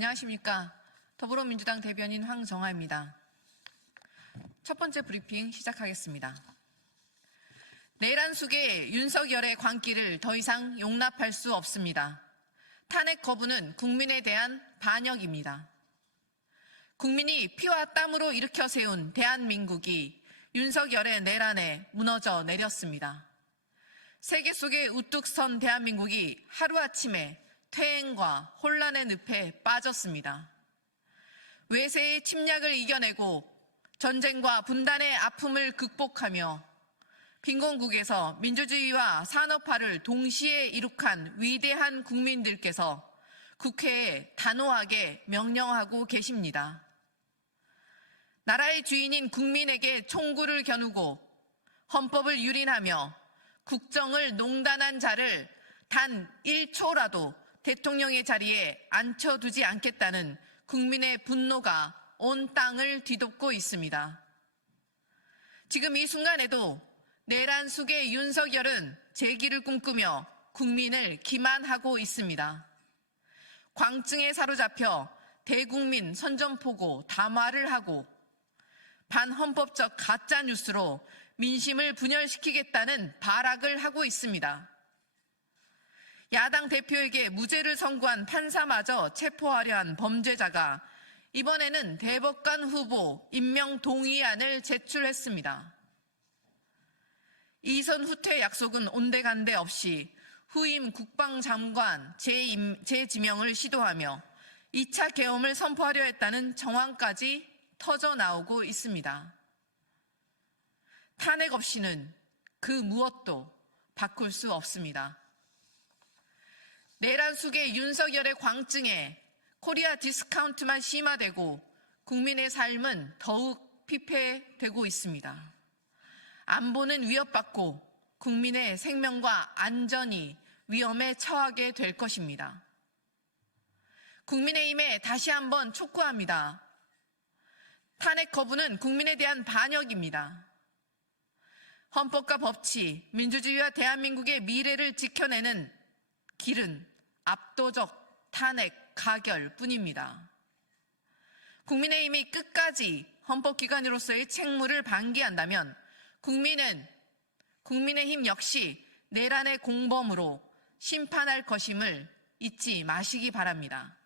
안녕하십니까. 더불어민주당 대변인 황정아입니다. 첫 번째 브리핑 시작하겠습니다. 내란 속의 윤석열의 광기를 더 이상 용납할 수 없습니다. 탄핵 거부는 국민에 대한 반역입니다. 국민이 피와 땀으로 일으켜 세운 대한민국이 윤석열의 내란에 무너져 내렸습니다. 세계 속에 우뚝 선 대한민국이 하루아침에 퇴행과 혼란의 늪에 빠졌습니다. 외세의 침략을 이겨내고 전쟁과 분단의 아픔을 극복하며 빈곤국에서 민주주의와 산업화를 동시에 이룩한 위대한 국민들께서 국회에 단호하게 명령하고 계십니다. 나라의 주인인 국민에게 총구를 겨누고 헌법을 유린하며 국정을 농단한 자를 단 1초라도 대통령의 자리에 앉혀두지 않겠다는 국민의 분노가 온 땅을 뒤덮고 있습니다. 지금 이 순간에도 내란 속의 윤석열은 재기를 꿈꾸며 국민을 기만하고 있습니다. 광증에 사로잡혀 대국민 선전포고 담화를 하고 반헌법적 가짜뉴스로 민심을 분열시키겠다는 발악을 하고 있습니다. 야당 대표에게 무죄를 선고한 판사마저 체포하려 한 범죄자가 이번에는 대법관 후보 임명 동의안을 제출했습니다. 이선 후퇴 약속은 온데간데 없이 후임 국방장관 재지명을 시도하며 2차 계엄을 선포하려 했다는 정황까지 터져나오고 있습니다. 탄핵 없이는 그 무엇도 바꿀 수 없습니다. 내란 속의 윤석열의 광증에 코리아 디스카운트만 심화되고 국민의 삶은 더욱 피폐되고 있습니다. 안보는 위협받고 국민의 생명과 안전이 위험에 처하게 될 것입니다. 국민의힘에 다시 한번 촉구합니다. 탄핵 거부는 국민에 대한 반역입니다. 헌법과 법치, 민주주의와 대한민국의 미래를 지켜내는 길은 압도적 탄핵 가결뿐입니다. 국민의힘이 끝까지 헌법기관으로서의 책무를 방기한다면 국민의힘 역시 내란의 공범으로 심판할 것임을 잊지 마시기 바랍니다.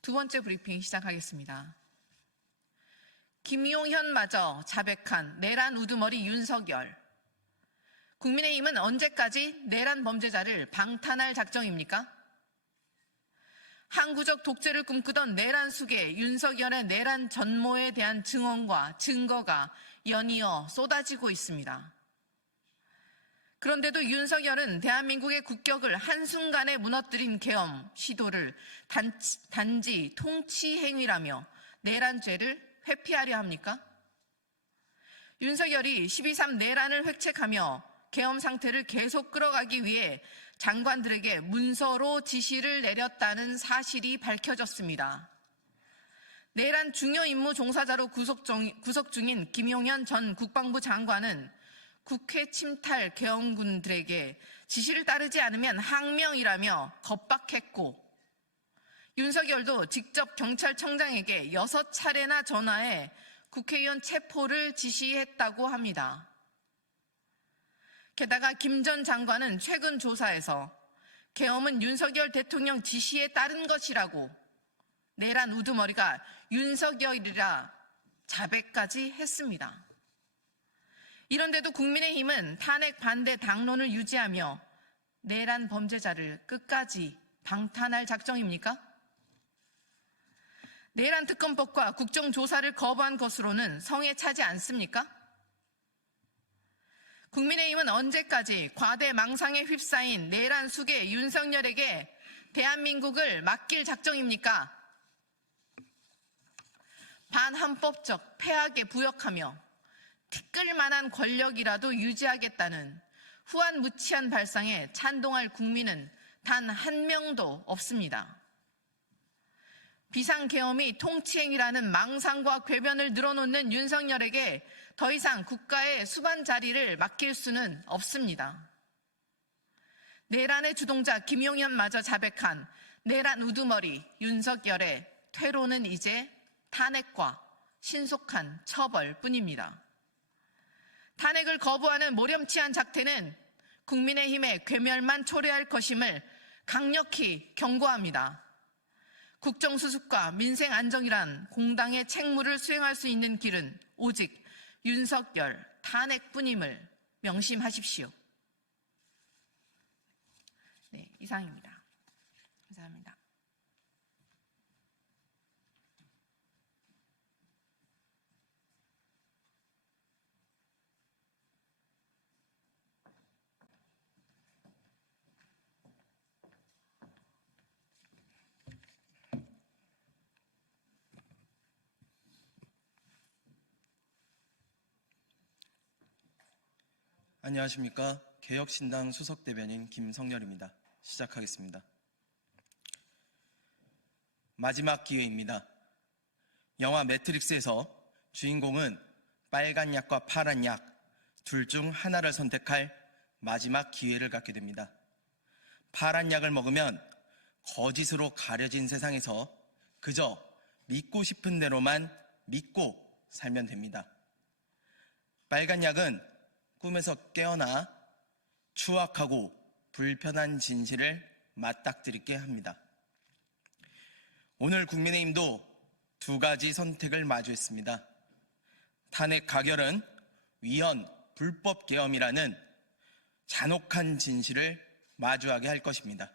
두 번째 브리핑 시작하겠습니다. 김용현마저 자백한 내란 우두머리 윤석열. 국민의힘은 언제까지 내란 범죄자를 방탄할 작정입니까? 항구적 독재를 꿈꾸던 내란 속에 윤석열의 내란 전모에 대한 증언과 증거가 연이어 쏟아지고 있습니다. 그런데도 윤석열은 대한민국의 국격을 한순간에 무너뜨린 계엄 시도를 단지 통치 행위라며 내란죄를 회피하려 합니까? 윤석열이 12.3 내란을 획책하며 계엄 상태를 계속 끌어가기 위해 장관들에게 문서로 지시를 내렸다는 사실이 밝혀졌습니다. 내란 중요 임무 종사자로 구속 중인 김용현 전 국방부 장관은 국회 침탈 계엄군들에게 지시를 따르지 않으면 항명이라며 겁박했고 윤석열도 직접 경찰청장에게 6차례나 전화해 국회의원 체포를 지시했다고 합니다. 게다가 김 전 장관은 최근 조사에서 계엄은 윤석열 대통령 지시에 따른 것이라고 내란 우두머리가 윤석열이라 자백까지 했습니다. 이런데도 국민의힘은 탄핵 반대 당론을 유지하며 내란 범죄자를 끝까지 방탄할 작정입니까? 내란 특검법과 국정조사를 거부한 것으로는 성에 차지 않습니까? 국민의힘은 언제까지 과대 망상에 휩싸인 내란 숙의 윤석열에게 대한민국을 맡길 작정입니까? 반헌법적 폐악에 부역하며 티끌만한 권력이라도 유지하겠다는 후안무치한 발상에 찬동할 국민은 단 한 명도 없습니다. 비상계엄이 통치행위라는 망상과 궤변을 늘어놓는 윤석열에게 더 이상 국가의 수반 자리를 맡길 수는 없습니다. 내란의 주동자 김용현마저 자백한 내란 우두머리 윤석열의 퇴로는 이제 탄핵과 신속한 처벌뿐입니다. 탄핵을 거부하는 모렴치한 작태는 국민의힘의 괴멸만 초래할 것임을 강력히 경고합니다. 국정수습과 민생 안정이란 공당의 책무를 수행할 수 있는 길은 오직 윤석열 탄핵뿐임을 명심하십시오. 네, 이상입니다. 감사합니다. 안녕하십니까. 개혁신당 수석대변인 김성렬입니다. 시작하겠습니다. 마지막 기회입니다. 영화 매트릭스에서 주인공은 빨간 약과 파란 약 둘 중 하나를 선택할 마지막 기회를 갖게 됩니다. 파란 약을 먹으면 거짓으로 가려진 세상에서 그저 믿고 싶은 대로만 믿고 살면 됩니다. 빨간 약은 꿈에서 깨어나 추악하고 불편한 진실을 맞닥뜨리게 합니다. 오늘 국민의힘도 두 가지 선택을 마주했습니다. 탄핵 가결은 위헌 불법 계엄이라는 잔혹한 진실을 마주하게 할 것입니다.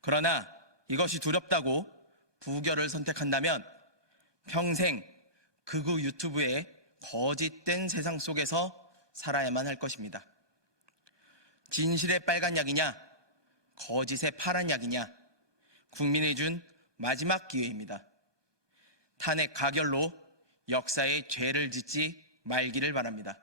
그러나 이것이 두렵다고 부결을 선택한다면 평생 극우 유튜브의 거짓된 세상 속에서 살아야만 할 것입니다. 진실의 빨간 약이냐, 거짓의 파란 약이냐, 국민이 준 마지막 기회입니다. 탄핵 가결로 역사에 죄를 짓지 말기를 바랍니다.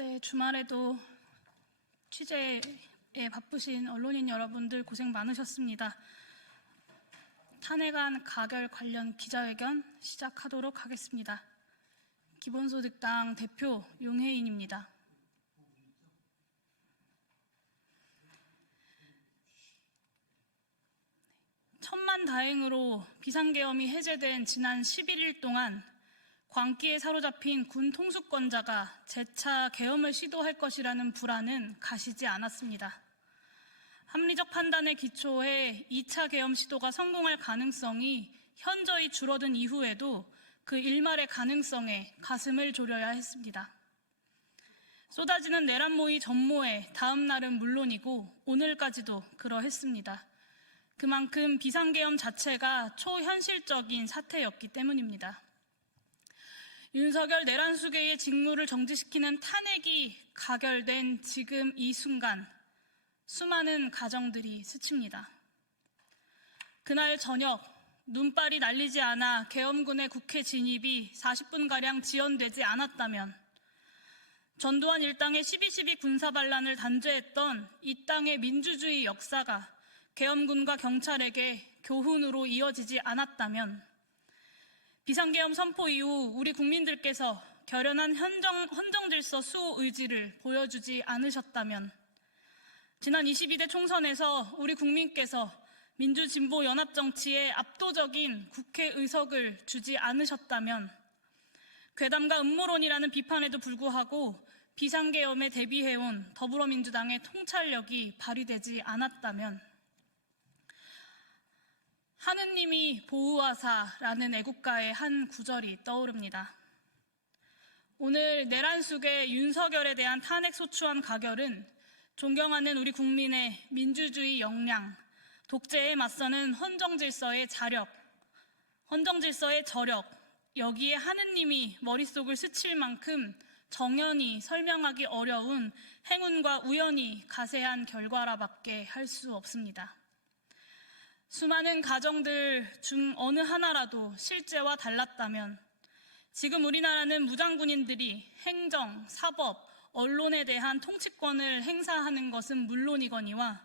네, 주말에도 취재에 바쁘신 언론인 여러분들 고생 많으셨습니다. 탄핵안 가결 관련 기자회견 시작하도록 하겠습니다. 기본소득당 대표 용혜인입니다. 천만다행으로 비상계엄이 해제된 지난 11일 동안 광기에 사로잡힌 군 통수권자가 재차 계엄을 시도할 것이라는 불안은 가시지 않았습니다. 합리적 판단에 기초해 2차 계엄 시도가 성공할 가능성이 현저히 줄어든 이후에도 그 일말의 가능성에 가슴을 졸여야 했습니다. 쏟아지는 내란 모의 전모에 다음 날은 물론이고 오늘까지도 그러했습니다. 그만큼 비상계엄 자체가 초현실적인 사태였기 때문입니다. 윤석열 내란 수계의 직무를 정지시키는 탄핵이 가결된 지금 이 순간 수많은 가정들이 스칩니다. 그날 저녁 눈발이 날리지 않아 계엄군의 국회 진입이 40분가량 지연되지 않았다면 전두환 일당의 12.12 군사반란을 단죄했던 이 땅의 민주주의 역사가 계엄군과 경찰에게 교훈으로 이어지지 않았다면 비상계엄 선포 이후 우리 국민들께서 결연한 헌정질서 수호 의지를 보여주지 않으셨다면 지난 22대 총선에서 우리 국민께서 민주진보연합정치에 압도적인 국회의석을 주지 않으셨다면 괴담과 음모론이라는 비판에도 불구하고 비상계엄에 대비해온 더불어민주당의 통찰력이 발휘되지 않았다면 하느님이 보호하사라는 애국가의 한 구절이 떠오릅니다. 오늘 내란 속의 윤석열에 대한 탄핵 소추안 가결은 존경하는 우리 국민의 민주주의 역량, 독재에 맞서는 헌정 질서의 자력, 헌정질서의 저력, 여기에 하느님이 머릿속을 스칠 만큼 정연히 설명하기 어려운 행운과 우연이 가세한 결과라밖에 할 수 없습니다. 수많은 가정들 중 어느 하나라도 실제와 달랐다면 지금 우리나라는 무장군인들이 행정, 사법, 언론에 대한 통치권을 행사하는 것은 물론이거니와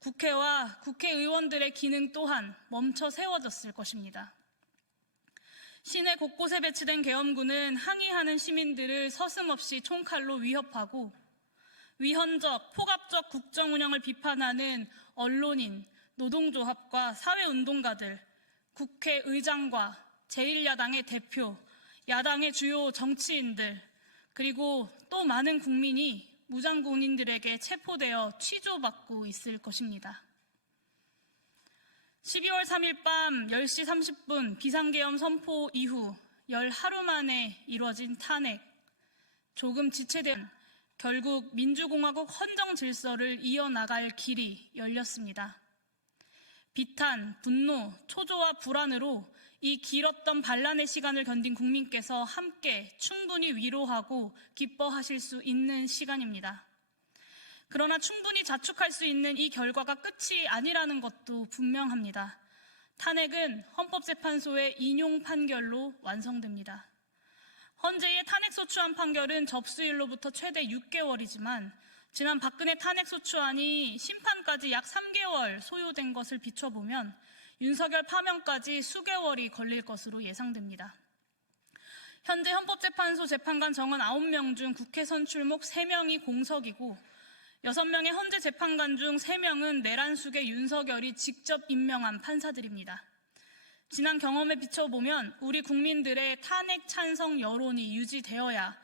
국회와 국회의원들의 기능 또한 멈춰 세워졌을 것입니다. 시내 곳곳에 배치된 계엄군은 항의하는 시민들을 서슴없이 총칼로 위협하고 위헌적, 폭압적 국정 운영을 비판하는 언론인, 노동조합과 사회운동가들, 국회의장과 제1야당의 대표, 야당의 주요 정치인들, 그리고 또 많은 국민이 무장군인들에게 체포되어 취조받고 있을 것입니다. 12월 3일 밤 10시 30분 비상계엄 선포 이후 열 하루 만에 이루어진 탄핵, 조금 지체된 결국 민주공화국 헌정 질서를 이어나갈 길이 열렸습니다. 비탄, 분노, 초조와 불안으로 이 길었던 반란의 시간을 견딘 국민께서 함께 충분히 위로하고 기뻐하실 수 있는 시간입니다. 그러나 충분히 자축할 수 있는 이 결과가 끝이 아니라는 것도 분명합니다. 탄핵은 헌법재판소의 인용 판결로 완성됩니다. 헌재의 탄핵소추안 판결은 접수일로부터 최대 6개월이지만 지난 박근혜 탄핵소추안이 심판까지 약 3개월 소요된 것을 비춰보면 윤석열 파면까지 수개월이 걸릴 것으로 예상됩니다. 현재 헌법재판소 재판관 정원 9명 중 국회 선출목 3명이 공석이고 6명의 헌재 재판관 중 3명은 내란숙의 윤석열이 직접 임명한 판사들입니다. 지난 경험에 비춰보면 우리 국민들의 탄핵 찬성 여론이 유지되어야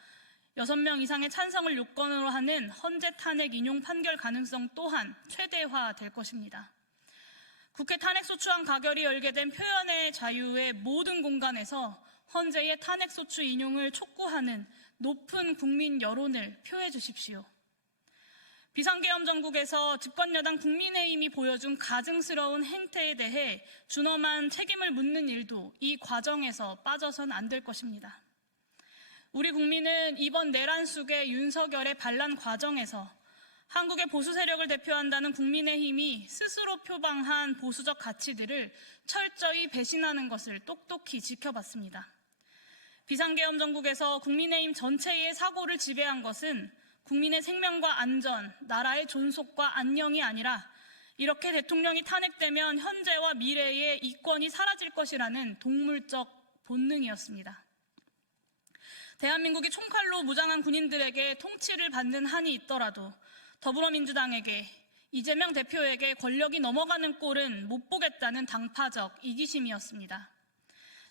6명 이상의 찬성을 요건으로 하는 헌재 탄핵 인용 판결 가능성 또한 최대화될 것입니다. 국회 탄핵소추안 가결이 열게 된 표현의 자유의 모든 공간에서 헌재의 탄핵소추 인용을 촉구하는 높은 국민 여론을 표해 주십시오. 비상계엄 정국에서 집권여당 국민의힘이 보여준 가증스러운 행태에 대해 준엄한 책임을 묻는 일도 이 과정에서 빠져선 안 될 것입니다. 우리 국민은 이번 내란숙의 윤석열의 반란 과정에서 한국의 보수 세력을 대표한다는 국민의힘이 스스로 표방한 보수적 가치들을 철저히 배신하는 것을 똑똑히 지켜봤습니다. 비상계엄 정국에서 국민의힘 전체의 사고를 지배한 것은 국민의 생명과 안전, 나라의 존속과 안녕이 아니라 이렇게 대통령이 탄핵되면 현재와 미래의 이권이 사라질 것이라는 동물적 본능이었습니다. 대한민국이 총칼로 무장한 군인들에게 통치를 받는 한이 있더라도 더불어민주당에게 이재명 대표에게 권력이 넘어가는 꼴은 못 보겠다는 당파적 이기심이었습니다.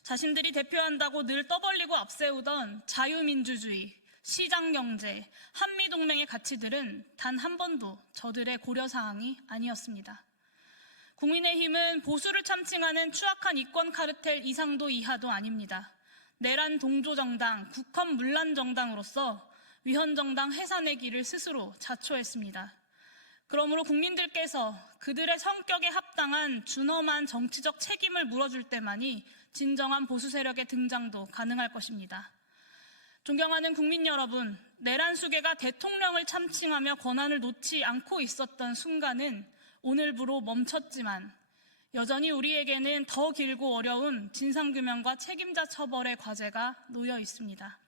자신들이 대표한다고 늘 떠벌리고 앞세우던 자유민주주의, 시장경제, 한미동맹의 가치들은 단 한 번도 저들의 고려사항이 아니었습니다. 국민의힘은 보수를 참칭하는 추악한 이권 카르텔 이상도 이하도 아닙니다. 내란 동조정당, 국헌 문란정당으로서 위헌정당 해산의 길을 스스로 자초했습니다. 그러므로 국민들께서 그들의 성격에 합당한 준엄한 정치적 책임을 물어줄 때만이 진정한 보수 세력의 등장도 가능할 것입니다. 존경하는 국민 여러분, 내란수계가 대통령을 참칭하며 권한을 놓지 않고 있었던 순간은 오늘부로 멈췄지만 여전히 우리에게는 더 길고 어려운 진상규명과 책임자 처벌의 과제가 놓여 있습니다.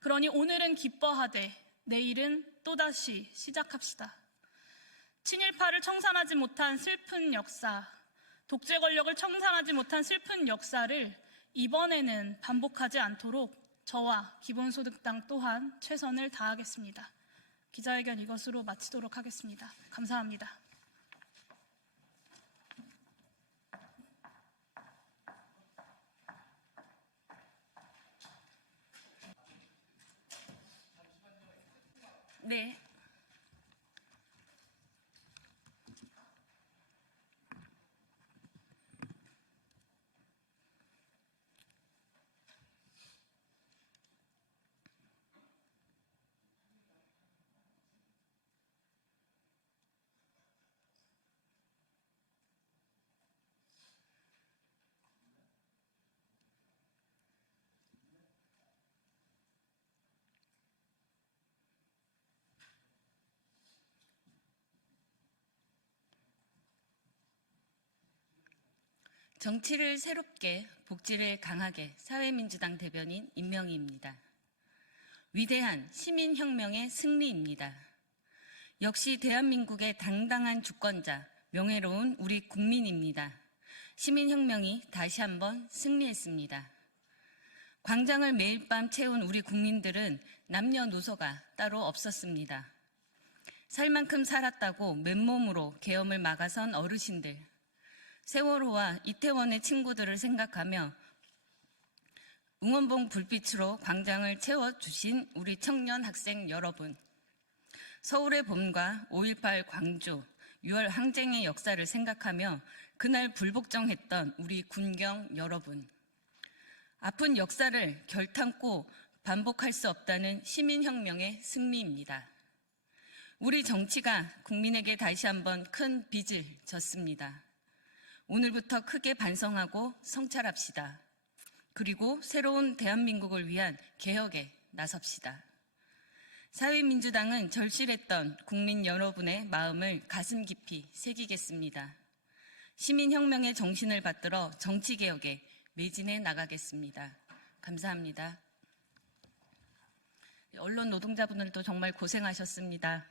그러니 오늘은 기뻐하되 내일은 또다시 시작합시다. 친일파를 청산하지 못한 슬픈 역사, 독재 권력을 청산하지 못한 슬픈 역사를 이번에는 반복하지 않도록 저와 기본소득당 또한 최선을 다하겠습니다. 기자회견 이것으로 마치도록 하겠습니다. 감사합니다. 네. 정치를 새롭게, 복지를 강하게 사회민주당 대변인 임명희입니다. 위대한 시민혁명의 승리입니다. 역시 대한민국의 당당한 주권자, 명예로운 우리 국민입니다. 시민혁명이 다시 한번 승리했습니다. 광장을 매일 밤 채운 우리 국민들은 남녀노소가 따로 없었습니다. 살 만큼 살았다고 맨몸으로 계엄을 막아선 어르신들, 세월호와 이태원의 친구들을 생각하며 응원봉 불빛으로 광장을 채워주신 우리 청년 학생 여러분, 서울의 봄과 5.18 광주, 6월 항쟁의 역사를 생각하며 그날 불복종했던 우리 군경 여러분, 아픈 역사를 결탄코 반복할 수 없다는 시민혁명의 승리입니다. 우리 정치가 국민에게 다시 한번 큰 빚을 졌습니다. 오늘부터 크게 반성하고 성찰합시다. 그리고 새로운 대한민국을 위한 개혁에 나섭시다. 사회민주당은 절실했던 국민 여러분의 마음을 가슴 깊이 새기겠습니다. 시민혁명의 정신을 받들어 정치개혁에 매진해 나가겠습니다. 감사합니다. 언론 노동자분들도 정말 고생하셨습니다.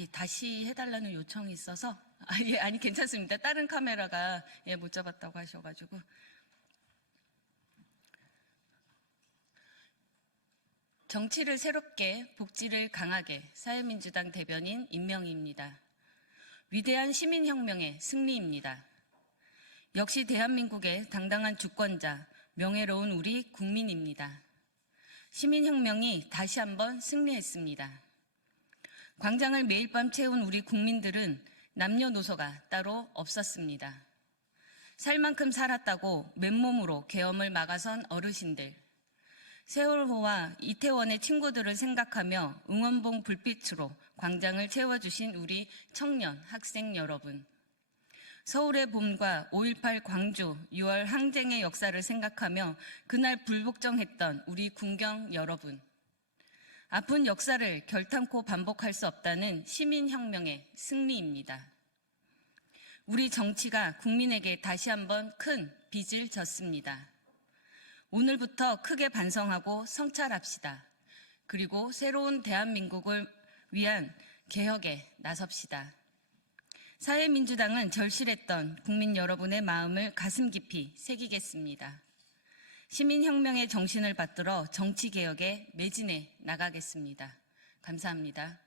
예, 다시 해달라는 요청이 있어서 아니 괜찮습니다. 다른 카메라가 못 잡았다고 하셔가지고. 정치를 새롭게, 복지를 강하게 사회민주당 대변인 임명희입니다. 위대한 시민혁명의 승리입니다. 역시 대한민국의 당당한 주권자, 명예로운 우리 국민입니다. 시민혁명이 다시 한번 승리했습니다. 광장을 매일 밤 채운 우리 국민들은 남녀노소가 따로 없었습니다. 살 만큼 살았다고 맨몸으로 계엄을 막아선 어르신들, 세월호와 이태원의 친구들을 생각하며 응원봉 불빛으로 광장을 채워주신 우리 청년, 학생 여러분, 서울의 봄과 5.18 광주, 6월 항쟁의 역사를 생각하며 그날 불복종했던 우리 군경 여러분, 아픈 역사를 결탄코 반복할 수 없다는 시민혁명의 승리입니다. 우리 정치가 국민에게 다시 한번 큰 빚을 졌습니다. 오늘부터 크게 반성하고 성찰합시다. 그리고 새로운 대한민국을 위한 개혁에 나섭시다. 사회민주당은 절실했던 국민 여러분의 마음을 가슴 깊이 새기겠습니다. 시민혁명의 정신을 받들어 정치개혁에 매진해 나가겠습니다. 감사합니다.